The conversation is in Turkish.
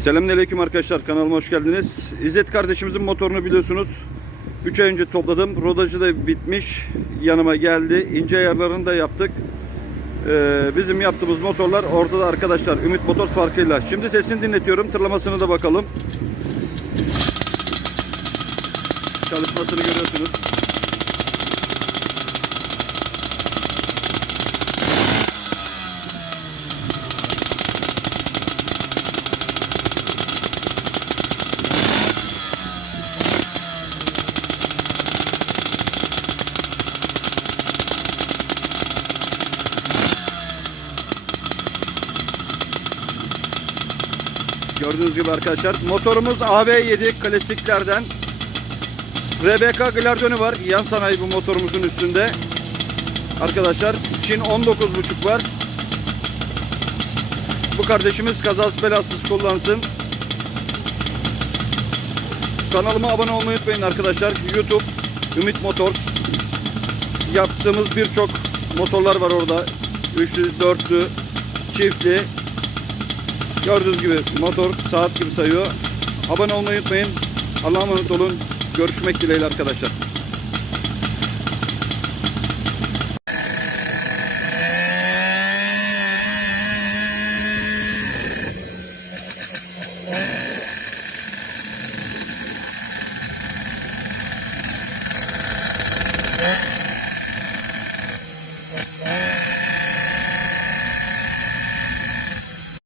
Selamünaleyküm arkadaşlar kanalıma hoş geldiniz. İzzet kardeşimizin motorunu biliyorsunuz. 3 ay önce topladım. Rodajı da bitmiş. Yanıma geldi. İnce ayarlarını da yaptık. Ee, bizim yaptığımız motorlar orada da arkadaşlar Ümit Motor farkıyla. Şimdi sesini dinletiyorum. Tırlamasını da bakalım. Çalışmasını görüyorsunuz. Gördüğünüz gibi arkadaşlar motorumuz AV7 klasiklerden. RBK Glardoni var. Yan sanayi bu motorumuzun üstünde. Arkadaşlar Çin 19.5 var. Bu kardeşimiz kazasız belasız kullansın. Kanalıma abone olmayı unutmayın arkadaşlar. YouTube Ümit Motors. Yaptığımız birçok motorlar var orada. Üçlü dörtlü çiftli Gördüğünüz gibi motor saat gibi sayıyor. Abone olmayı unutmayın. Allah'a emanet olun. Görüşmek dileğiyle arkadaşlar. Yeah.